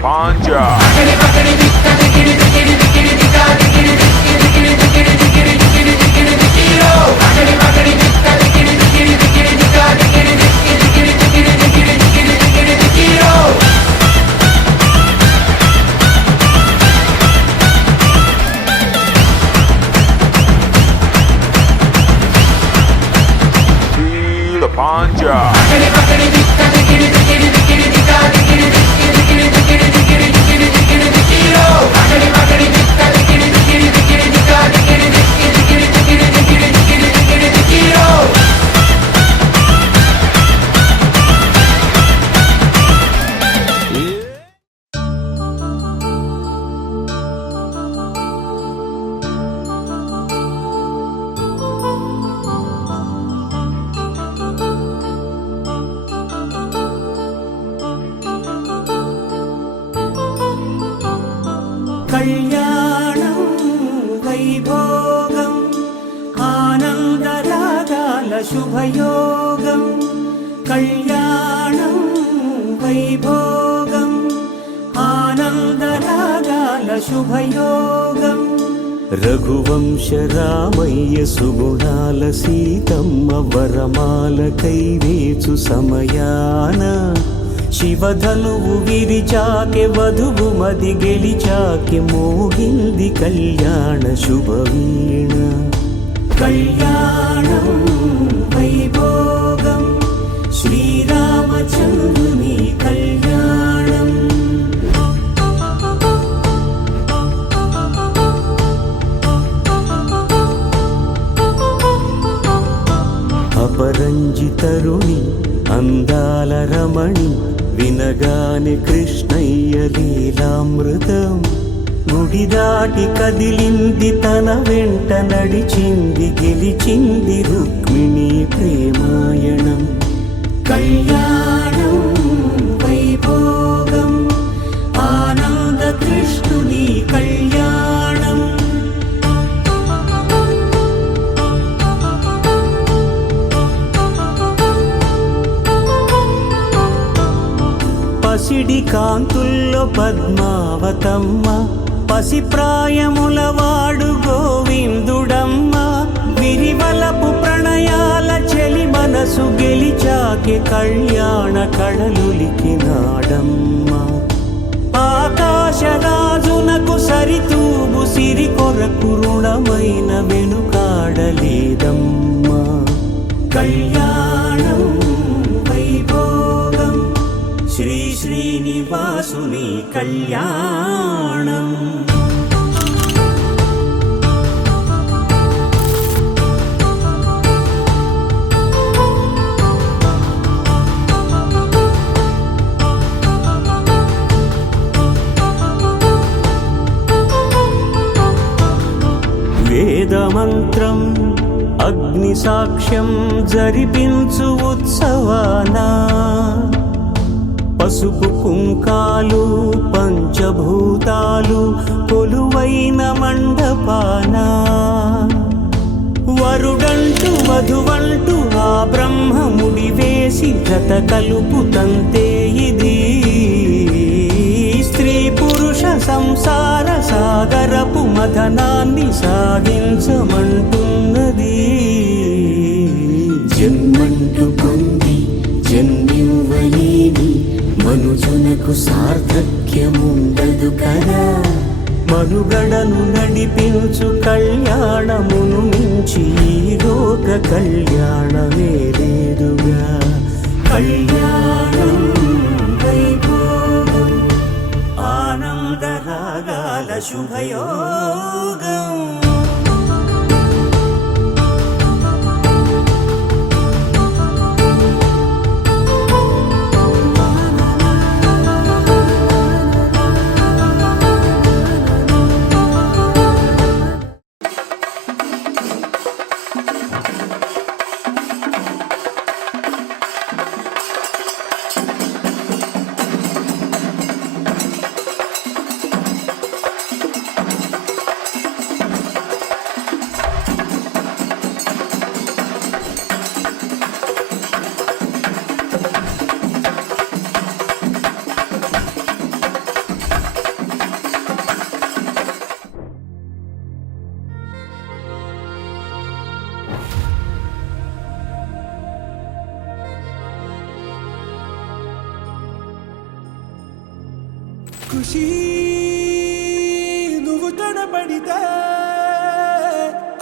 Panja. Panja. కళ్యాణం వైభోగం ఆనందరాగాల శుభయోగం కళ్యాణం వైభోగం ఆనందరాగాల శుభయోగం రఘువంశ రామయ్య సుగుణాల సీతమ్మ వరమాల కైవేచు సమయాన శివధనువు విరిచాకె వధువు మది గెలిచాకె మోగింది కళ్యాణ శుభవీణ కళ్యాణం వైభోగం శ్రీరామచంద్రుని కళ్యాణం అపరంజి తరుణి అందాల రమణి వినగానే కృష్ణయ్య లీలామృతం గుడి దాటి కదిలింది తన వెంట నడిచింది గెలిచింది రుక్మిణి ప్రేమాయణం కళ్యాణం వైభోగం ఆనంద కృష్ణుని కళ్యాణం పసిడి కాంతుల్లో పద్మావతమ్మ పసిప్రాయముల వాడు గోవిందుడమ్మ విరివలపు ప్రణయాల చెలి మనసు గెలిచాకె కళ్యాణ కళలులికినాడమ్మ ఆకాశరాజునకు సరితూబు సిరి కొరకు రుణమైన వెనుకాడలేదమ్మా కళ్యాణం వైభోగం శ్రీ శ్రీనివాసుని కళ్యాణం వేదమంత్రం అగ్ని సాక్ష్యం జరిపించు ఉత్సవానా పసుపు కుంకాలు పంచభూతాలు కొలువైన మండపాన వరుడంటూ వధువంటూ ఆ బ్రహ్మముడి వేసి జత కలుపుతంతే ఇది స్త్రీ పురుష సంసార సాగరపు మథనాన్ని సాగించమంటున్నది జన్మంటూ పొంది జన్మివ్వలేని మనుజునకు సార్థక్యముండదు కదా మనుగడను నడిపించు కళ్యాణమును మించి ఈ లోక కళ్యాణమే లేదుగా కళ్యాణం వైభోగం ఆనందరాగాల శుభయోగం ఖుషి నువ్వు తడబడితే